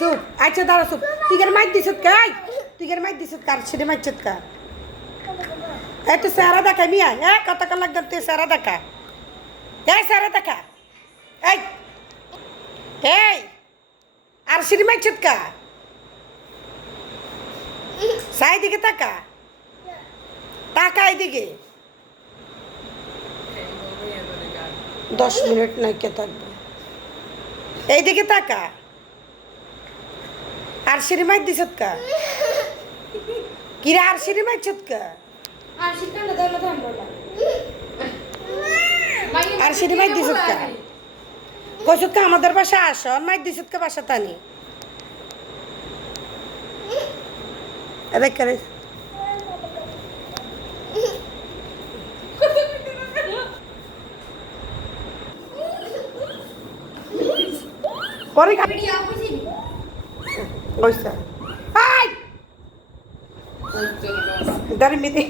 চুপ আচ্ছা দাঁড়া চুপ তুই কেন মাইক দিছত কাই তুই কেন মাইক দিছত কার সেটা মাইছত কা এই তুই সারা দেখা মিয়া এ কত কাল লাগবে তুই সারা দেখা এই সারা দেখা এই এই আর সিঁড়ি মাইছত কা সাই দিকে তাকা তাকা এদিকে দশ মিনিট নাইকে থাকবে এইদিকে তাকা আর সিঁড়ি মাইক দিছত কা কিরা আর সিঁড়ি মাইছত কা আর সিঁড়ি মাইক দিছত কা কইছত কা আমাদের বাসা আস আর মাইক দিছত কা বাসা তানি। এবার করে বুঝি ওইসা আই দাঁড়ি মেয়ে